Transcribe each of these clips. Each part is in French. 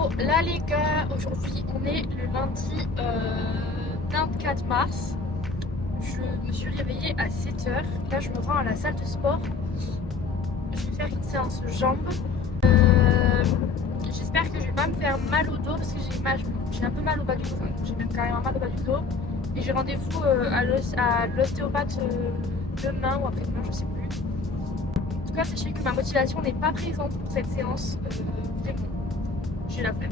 Là les gars, aujourd'hui on est le lundi 24 mars. Je me suis réveillée à 7h. Là je me rends à la salle de sport. Je vais faire une séance jambes. J'espère que je vais pas me faire mal au dos parce que j'ai un peu mal au bas du dos. Enfin, j'ai même carrément mal au bas du dos. Et j'ai rendez-vous à l'ostéopathe demain ou après-demain, je sais plus. En tout cas, sachez que ma motivation n'est pas présente pour cette séance. Vraiment, j'ai la flemme.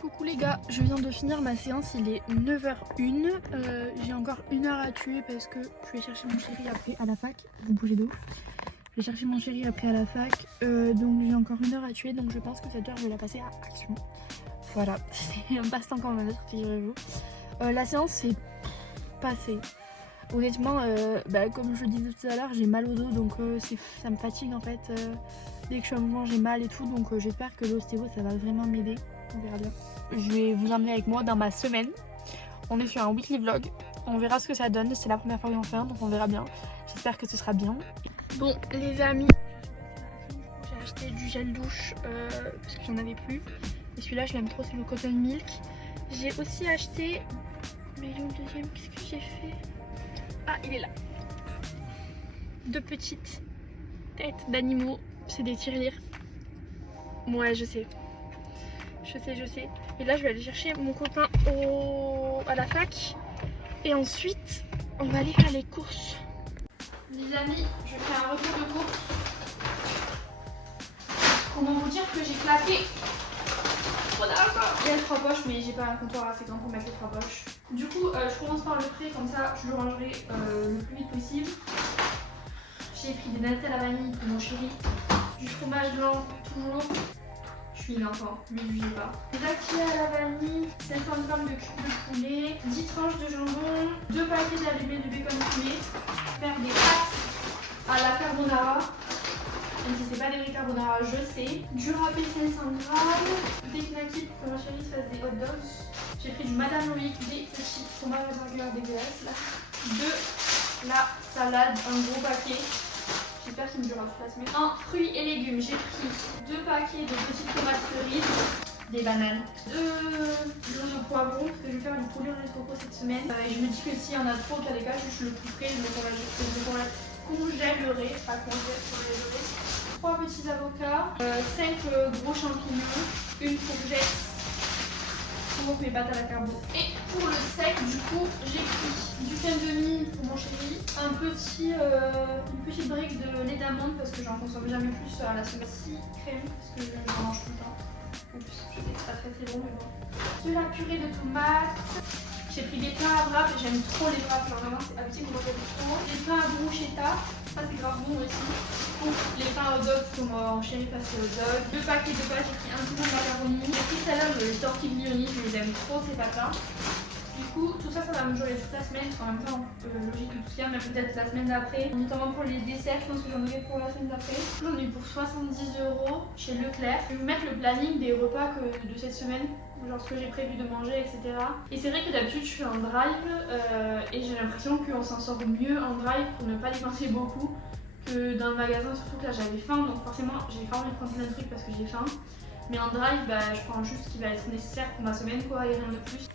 Coucou les gars, je viens de finir ma séance, il est 9h01. J'ai encore 1 heure à tuer parce que je vais chercher mon chéri après à la fac. Vous bougez d'eau. Je vais chercher mon chéri après à la fac. Donc j'ai encore 1 heure à tuer, donc je pense que cette heure je vais la passer à action. Voilà, c'est un passe-temps comme un autre, figurez-vous. La séance s'est passée. Honnêtement, comme je disais tout à l'heure, j'ai mal au dos, donc ça me fatigue en fait. Dès que je suis en mouvement, j'ai mal et tout, donc j'espère que l'ostéo ça va vraiment m'aider. On verra bien. Je vais vous emmener avec moi dans ma semaine. On est sur un weekly vlog. On verra ce que ça donne. C'est la première fois qu'on fait un, donc on verra bien. J'espère que ce sera bien. Bon, les amis, j'ai acheté du gel douche parce que j'en avais plus. Et celui-là, je l'aime trop, c'est le Cotton Milk. J'ai aussi acheté. Mais il est où le deuxième? Qu'est-ce que j'ai fait? Ah, il est là. 2 petites têtes d'animaux. C'est des tirelires. Ouais, je sais. Je sais. Et là, je vais aller chercher mon copain à la fac. Et ensuite, on va aller faire les courses. Les amis, je fais un retour de course. Comment vous dire que j'ai claqué trop d'argent. Il y a 3 poches, mais j'ai pas un comptoir assez grand pour mettre les 3 poches. Du coup, je commence par le frais, comme ça, je le rangerai le plus vite possible. J'ai pris des nattes à la vanille pour mon chéri. Du fromage blanc, toujours. Je suis une enfant, ne jugez pas. Des activés à la vanille, 50 g de cubes de poulet, 10 tranches de jambon, 2 paquets d'allumettes de bacon fumé, faire des pâtes à la carbonara, même si c'est pas des vrais carbonara, je sais, du râpé 500 g, des knackis pour que ma chérie se fasse des hot dogs. J'ai pris du Madame Loïc, des petits fromages à burger dégueulasses là, de la salade, un gros paquet. J'espère qu'il me durera toute la semaine. En fruits et légumes, j'ai pris 2 paquets de petites tomates cerises, des bananes, 2 kilos de poivrons, parce que je vais faire du poulet au lait de coco cette semaine. Et je me dis que s'il y en a trop au cas des cas, je le couperai, je le congèlerai, pas congèlerai. 3 petits avocats, 5 gros champignons, une courgette pour mes pâtes à la carbo. Et pour le sec, du coup, j'ai pris du pain de mie pour mon chéri, une petite brique de lait d'amande parce que j'en consomme jamais plus à la semaine. 6 crèmes parce que j'en mange tout le temps. Oups, je sais que c'est pas très bon, mais bon. De la purée de tomates. J'ai pris des pains à wrap, j'aime trop les wraps, genre vraiment c'est habitué que moi j'aime trop. Des pains à bruschetta, ça c'est grave bon aussi. Pour les pains au dog, pour mon chéri fasse au dog. 2 paquets de pâtes, j'ai pris un kilo de macaroni. Et puis celle-là, les tortiglioni, je les aime trop ces pâtes-là. Du coup, tout ça, ça va me durer toute la semaine. En même temps, logique que tout ça, mais peut-être la semaine d'après. Notamment pour les desserts, je pense que j'en aurai pour la semaine d'après. J'en ai eu pour 70 € chez Leclerc. Je vais vous mettre le planning des repas de cette semaine. Genre ce que j'ai prévu de manger, etc. Et c'est vrai que d'habitude je fais un drive et j'ai l'impression qu'on s'en sort mieux en drive pour ne pas dépenser beaucoup que dans le magasin, surtout que là j'avais faim, donc forcément j'ai pas envie de prendre plein de trucs parce que j'ai faim. Mais en drive, je prends juste ce qui va être nécessaire pour ma semaine quoi et rien de plus.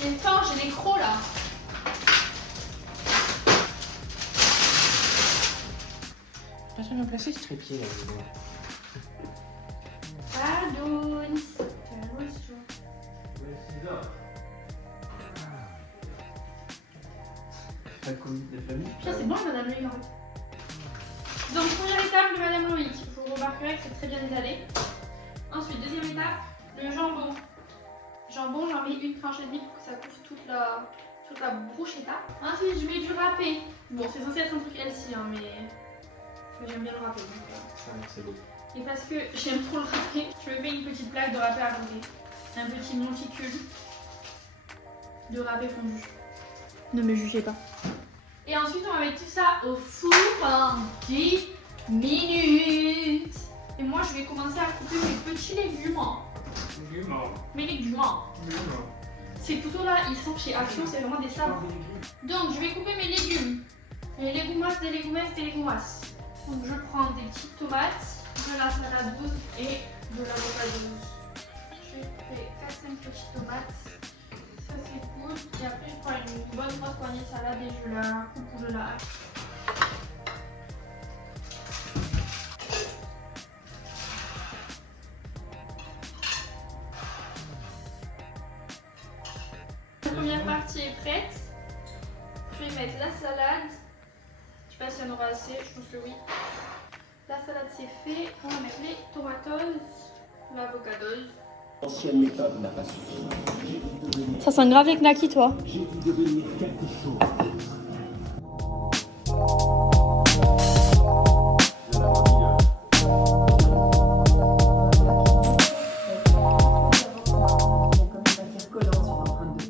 J'ai faim, j'ai des crocs là. Pas bien placé ce trépied là, je vois. Pardon. Tu as la tu vois. Pas de comité de famille. Putain, c'est bon, Madame Loïc en fait. Donc, première étape de Madame Loïc. Vous remarquerez que c'est très bien étalé. Ensuite, deuxième étape, le jambon. Jambon, j'en mets une tranche et demie pour que ça couvre toute ta bruschetta. Ensuite, je mets du râpé. Bon, c'est censé être un truc healthy, hein, mais j'aime bien le râpé. C'est beau. Et parce que j'aime trop le râpé, je me fais une petite plaque de râpé à côté. Un petit monticule de râpé fondu. Ne me jugez pas. Et ensuite, on va mettre tout ça au four pendant 10 minutes. Et moi, je vais commencer à couper mes petits légumes. Mes légumes. Ces couteaux-là, ils sont chez Action, c'est vraiment des savants. Donc, je vais couper mes légumes. Les légumas, des légumas. Donc, je prends des petites tomates, de la salade douce et de l'avocat douce. Je fais 4-5 petites tomates. Ça, c'est cool. Et après, je prends une bonne grosse poignée de salade et je la coupe ou je la hache. La première partie est prête. Je vais mettre la salade. Je sais pas s'il y en aura assez, je pense que oui. La salade c'est fait. On va mettre les tomatos, l'avocados. L'ancienne méthode n'a pas suffi. Ça sent grave les knackis, toi. J'ai dû devenir quelque chose.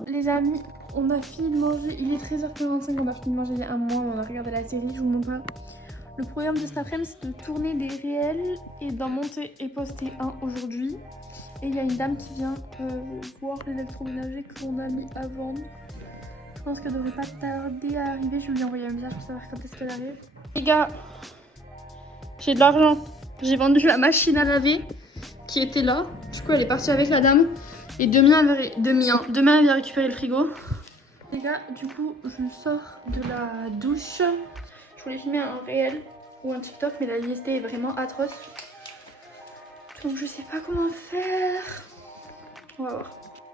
Les amis, on a fini de manger. Il est 13h45, on a fini de manger il y a un mois. On a regardé la série, je vous montre pas. Le programme de cet après-midi, c'est de tourner des réels et d'en monter et poster un aujourd'hui. Et il y a une dame qui vient voir l'électroménager qu'on a mis à vendre. Je pense qu'elle devrait pas tarder à arriver. Je vais lui envoyer un message pour savoir quand est-ce qu'elle arrive. Les gars, j'ai de l'argent. J'ai vendu la machine à laver qui était là. Du coup, elle est partie avec la dame. Et demain, elle vient récupérer le frigo. Les gars, du coup, je sors de la douche. Je voulais filmer un réel ou un TikTok, mais la luminosité est vraiment atroce. Donc je sais pas comment faire. On va voir.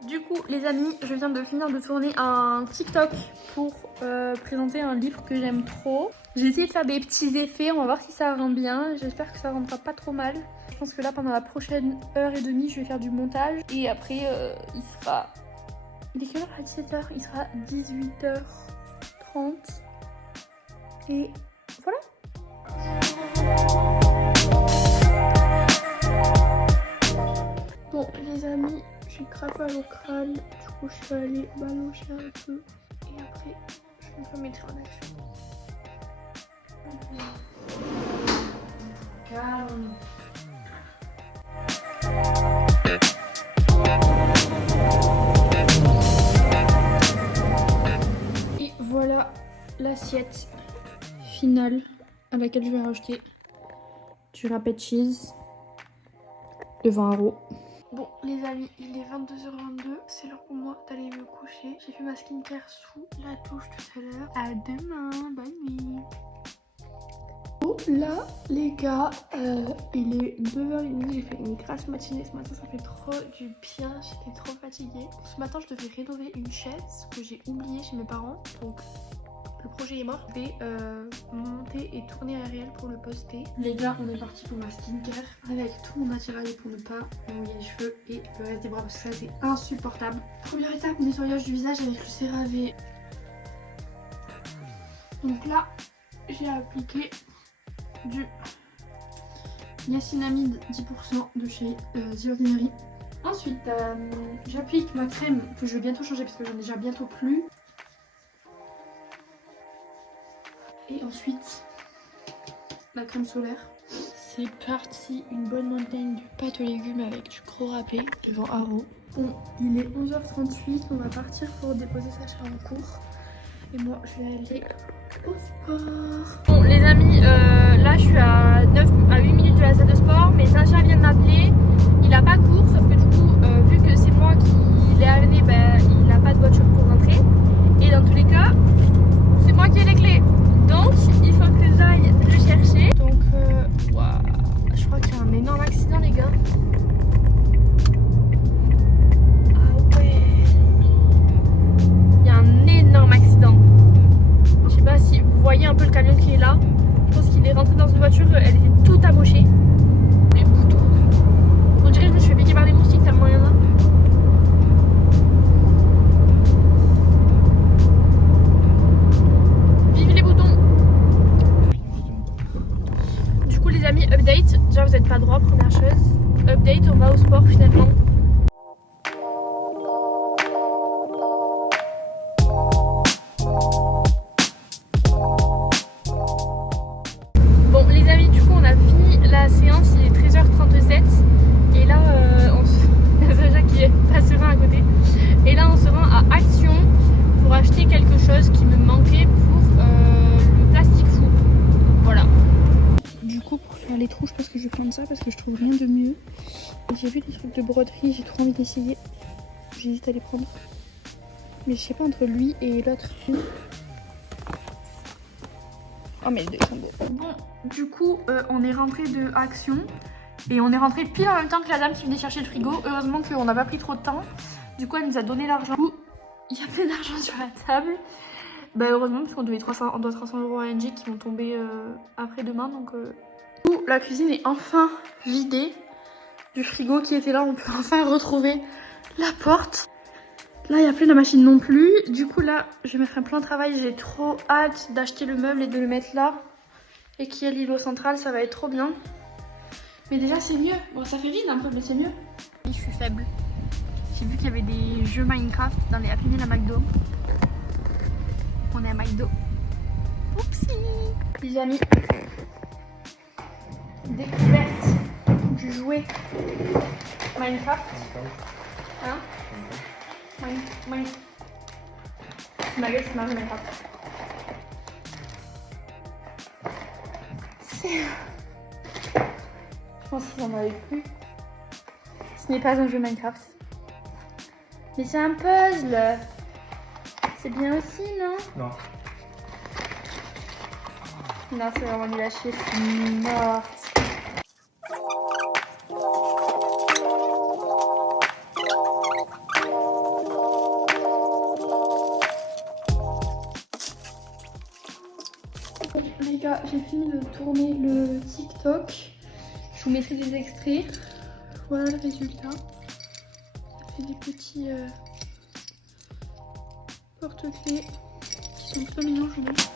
Du coup, les amis, je viens de finir de tourner un TikTok pour présenter un livre que j'aime trop. J'ai essayé de faire des petits effets, on va voir si ça rend bien. J'espère que ça rendra pas trop mal. Je pense que là, pendant la prochaine heure et demie, je vais faire du montage. Et après, il sera... Il est quelle heure à 17h? Il sera 18h30. Et voilà. Bon les amis, j'ai grave mal au crâne, du coup je suis allée m'allonger un peu et après je me remettrai en action. Calme. Et voilà l'assiette finale à laquelle je vais rajouter du râpé de cheese de 20 €. Bon les amis, il est 22h22, c'est l'heure pour moi d'aller me coucher. J'ai fait ma skincare sous la douche tout à l'heure. À demain, bonne nuit. Bon là les gars, il est 9h30, j'ai fait une grasse matinée ce matin, ça fait trop du bien, j'étais trop fatiguée. Ce matin je devais rénover une chaise que j'ai oubliée chez mes parents, donc le projet est mort. Je vais monter et tourner un réel pour le poster. Les gars, on est parti pour ma skincare avec tout mon matériel pour ne pas me mouiller les cheveux et le reste des bras parce que ça c'est insupportable. Première étape, nettoyage du visage avec le CeraVe. Donc là, j'ai appliqué du niacinamide 10% de chez The Ordinary. Ensuite, j'applique ma crème que je vais bientôt changer parce que j'en ai déjà bientôt plus. Et ensuite, la crème solaire. C'est parti, une bonne montagne de pâte aux légumes avec du gros râpé devant Haro. Bon, il est 11h38, on va partir pour déposer Sacha en cours. Et moi, je vais aller au sport. Bon, les amis, là, je suis à 8 minutes de la salle de sport, mais Sacha vient de m'appeler. Il n'a pas cours, sauf que du coup, vu que c'est moi qui l'ai amené, ben, il n'a pas de voiture pour rentrer. Et dans tous les cas, c'est moi qui ai les clés. Donc, il faut que j'aille le chercher. Donc, je crois qu'il y a un énorme accident, les gars. Ah ouais. Il y a un énorme accident. Je sais pas si vous voyez un peu le camion qui est là. Je pense qu'il est rentré dans une voiture, elle était toute amochée. Les boutons. On dirait que je me suis fait piquer par des moustiques tellement il y en a. parce que je trouve rien de mieux. Et j'ai vu des trucs de broderie, j'ai trop envie d'essayer. J'hésite à les prendre. Mais je sais pas entre lui et l'autre. Oh mais les deux sont beaux. Bon, du coup, on est rentré de Action. Et on est rentré pile en même temps que la dame qui venait chercher le frigo. Heureusement qu'on n'a pas pris trop de temps. Du coup, elle nous a donné l'argent. Du coup, il y a plein d'argent sur la table. Bah heureusement, parce qu'on doit 300 € à NG qui vont tomber après-demain. Donc, Du coup, la cuisine est enfin vidée du frigo qui était là. On peut enfin retrouver la porte. Là, il n'y a plus de machine non plus. Du coup, là, je vais mettre un plan de travail. J'ai trop hâte d'acheter le meuble et de le mettre là. Et qu'il y ait l'îlot central, ça va être trop bien. Mais déjà, c'est mieux. Bon, ça fait vide un peu, mais c'est mieux. Je suis faible. J'ai vu qu'il y avait des jeux Minecraft dans les Happy Meal à McDo. On est à McDo. Oupsie. Les amis. Découverte du jouet Minecraft. Hein? Ma gueule, c'est ma Minecraft. Je pense qu'ils en avaient plus. Ce n'est pas un jeu Minecraft. Mais c'est un puzzle. C'est bien aussi, non? Non. Non, c'est vraiment nul à chier. Je suis morte. Les gars, j'ai fini de tourner le TikTok. Je vous mettrai des extraits. Voilà le résultat. Ça fait des petits porte-clés qui sont trop mignons, je vous montre.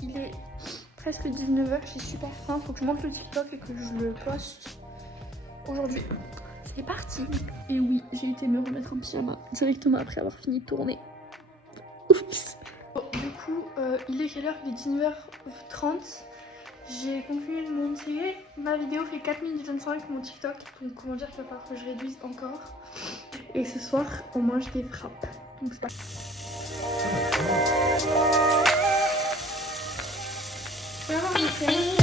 Il est presque 19h, j'ai super faim. Faut que je monte le TikTok et que je le poste aujourd'hui. C'est parti. Et oui, j'ai été me remettre en pyjama directement après avoir fini de tourner. Oups. Bon, du coup, il est quelle heure? Il est 19h30. J'ai conclu de monter. Ma vidéo fait 4 minutes 25 mon TikTok. Donc comment dire qu'il va falloir que je réduise encore. Et ce soir, on mange des frappes. Donc c'est pas... Vraiment, j'essaie.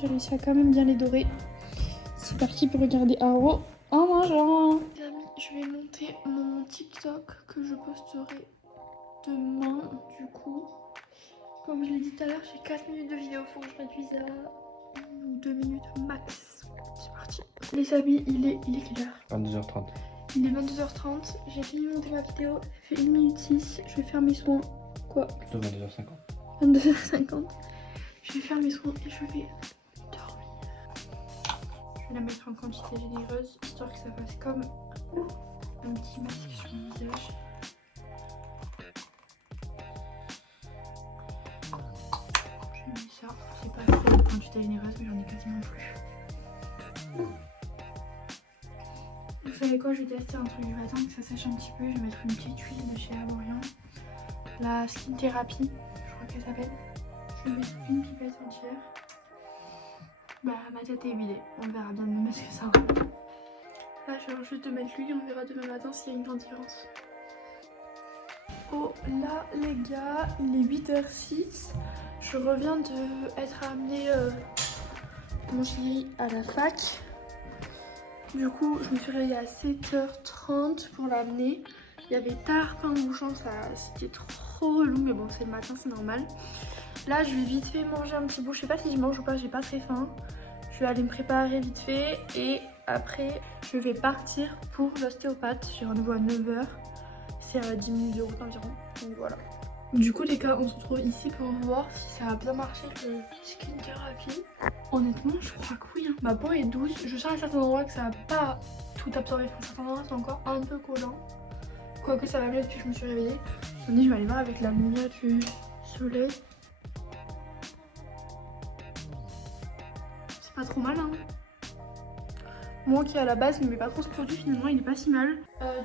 J'ai réussi à quand même bien les dorer. C'est parti pour regarder Haro en mangeant. Les amis, je vais monter mon TikTok que je posterai demain. Du coup, comme je l'ai dit tout à l'heure, j'ai 4 minutes de vidéo. Faut que je réduise à 2 minutes max. C'est parti. Les amis, il est quelle heure? 22h30. Il est 22h30. J'ai fini de monter ma vidéo. Ça fait 1 minute 6. Je vais faire mes soins. Quoi? Plutôt 22h50. 22h50. Je vais faire mes soins et je vais dormir. Je vais la mettre en quantité généreuse, histoire que ça fasse comme un petit masque sur mon visage. Je mets ça. C'est pas trop de quantité généreuse, mais j'en ai quasiment plus. Vous savez quoi, je vais tester un truc. Je vais attendre que ça sèche un petit peu. Je vais mettre une petite huile de chez Laborian. La Skin Therapy, je crois qu'elle s'appelle. Je vais mettre une pipette entière. Bah, ma tête est vidée. On verra bien demain ce que ça va. Là, je viens juste de mettre l'huile. On verra demain matin s'il y a une grande différence. Oh là, les gars, il est 8h06. Je reviens d'être amenée mon chéri à la fac. Du coup, je me suis réveillée à 7h30 pour l'amener. Il y avait tard plein de bouchons, c'était trop relou, mais bon, c'est le matin, c'est normal. Là, je vais vite fait manger un petit bout. Je sais pas si je mange ou pas, j'ai pas très faim. Je vais aller me préparer vite fait et après je vais partir pour l'ostéopathe. J'ai rendez-vous à 9h. C'est à 10 minutes de route environ. Donc voilà. Du coup les gars, on se retrouve ici pour voir si ça a bien marché le skincare rapide. Honnêtement je crois que oui. Ma peau est douce. Je sens à certains endroits que ça n'a pas tout absorbé. À certains endroits c'est encore un peu collant. Quoique ça va mieux depuis que je me suis réveillée. Attendez, je vais aller voir avec la lumière du soleil. C'est pas trop mal hein. Moi qui à la base ne mets pas trop ce produit, finalement il est pas si mal.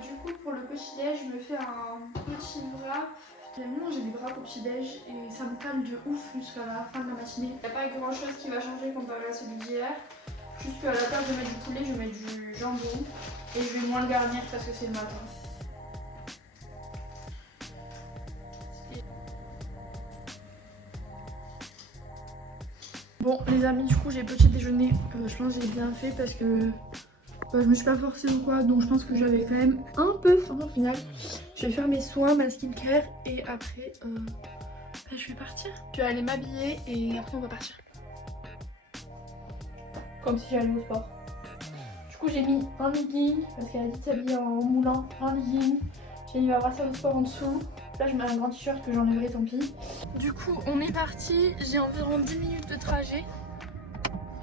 Du coup pour le petit déj, je me fais un petit wrap. Finalement j'ai des wraps au petit déj et ça me calme de ouf jusqu'à la fin de la matinée. Il n'y a pas grand chose qui va changer comparé à celui d'hier. Juste qu'à la place de mettre du poulet, je vais mettre du jambon. Et je vais moins le garnir parce que c'est le matin. Bon les amis, du coup j'ai petit déjeuner. Je pense que j'ai bien fait parce que je me suis pas forcée ou quoi, donc je pense que j'avais quand même un peu faim au final. Je vais faire mes soins, ma skincare et après je vais partir. Je vais aller m'habiller et après on va partir. Comme si j'allais au sport. Du coup j'ai mis un legging parce qu'elle a dit de s'habiller en moulant, un legging. J'ai mis ma brassière de sport en dessous. Là je mets un grand t-shirt que j'enlèverai, tant pis. Du coup on est parti, j'ai environ 10 minutes de trajet.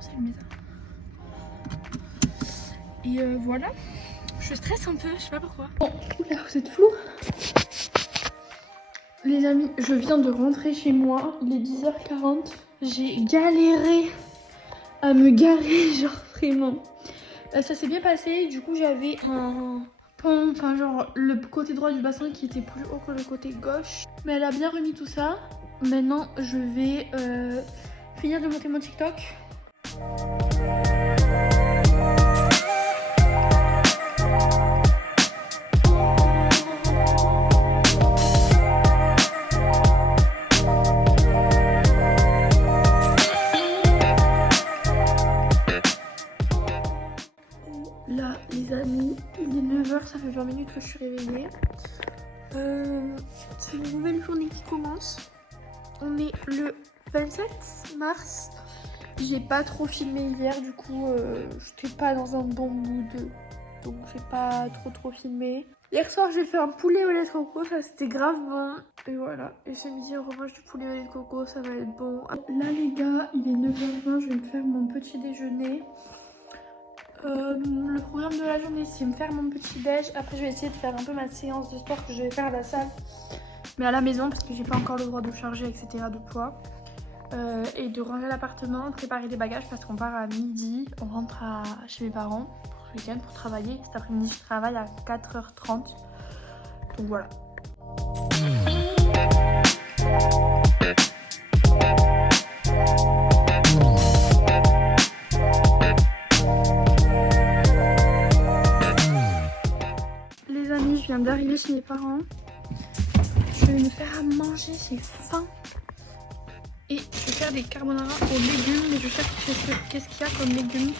C'est le métal. Et voilà, je stresse un peu, je sais pas pourquoi. Bon, oula, vous êtes flou. Les amis, je viens de rentrer chez moi, il est 10h40. J'ai galéré à me garer, genre vraiment. Ça s'est bien passé, du coup j'avais un pont, enfin genre le côté droit du bassin qui était plus haut que le côté gauche. Mais elle a bien remis tout ça. Maintenant je vais finir de monter mon TikTok. Là les amis, il est 9h, ça fait 20 minutes que je suis réveillée. C'est une nouvelle journée qui commence. On est le 27 mars. J'ai pas trop filmé hier, du coup j'étais pas dans un bon mood. Donc j'ai pas trop filmé. Hier soir j'ai fait un poulet au lait de coco, ça c'était grave bon. Et voilà, et ce midi on remange du poulet au lait de coco, ça va être bon. Là les gars, il est 9h20, je vais me faire mon petit déjeuner. Le programme de la journée c'est me faire mon petit déj. Après je vais essayer de faire un peu ma séance de sport que je vais faire à la salle, mais à la maison parce que j'ai pas encore le droit de charger etc de poids. Et de ranger l'appartement, préparer les bagages parce qu'on part à midi. On rentre chez mes parents pour le week-end pour travailler. Cet après-midi je travaille à 4h30. Donc voilà. Les amis, je viens d'arriver chez mes parents. Je vais me faire à manger, j'ai faim. Et je vais faire des carbonara aux légumes. Mais je cherche qu'est-ce qu'il y a comme légumes.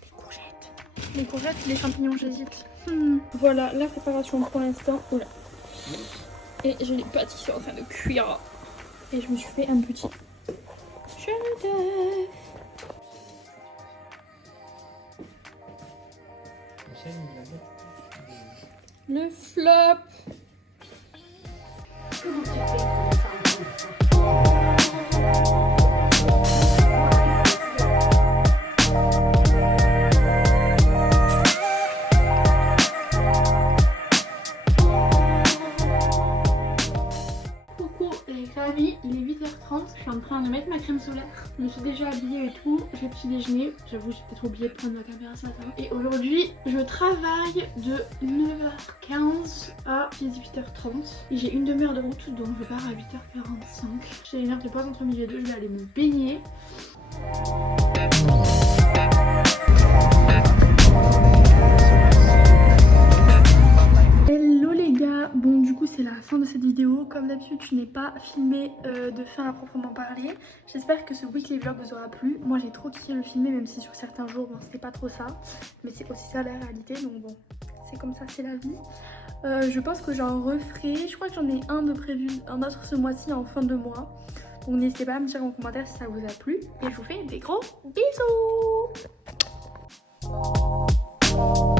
Des courgettes. Les courgettes, les champignons, j'hésite. Voilà la préparation pour l'instant. Oula. Et j'ai les pâtes qui sont en train de cuire. Et je me suis fait un petit chef d'œuf. Le flop. Coucou les amis, il est 8h30, je suis en train de mettre ma crème solaire. Je me suis déjà habillée et tout, j'ai petit déjeuner. J'avoue j'ai peut-être oublié de prendre ma caméra ce matin. Et aujourd'hui je travaille de 9h15 à 18h30. Et j'ai une demi-heure de route donc je pars à 8h45. J'ai une heure de pause entre midi et deux, je vais aller me baigner. Hello les gars, bon du coup c'est la fin de cette vidéo. Comme d'habitude je n'ai pas filmé de fin à proprement parler. J'espère que ce weekly vlog vous aura plu. Moi j'ai trop kiffé le filmer, même si sur certains jours bon, c'était pas trop ça. Mais c'est aussi ça la réalité, donc bon c'est comme ça, c'est la vie. Je pense que j'en referai, je crois que j'en ai un de prévu, un autre ce mois-ci en fin de mois. Donc n'hésitez pas à me dire en commentaire si ça vous a plu. Et je vous fais des gros bisous. Ciao.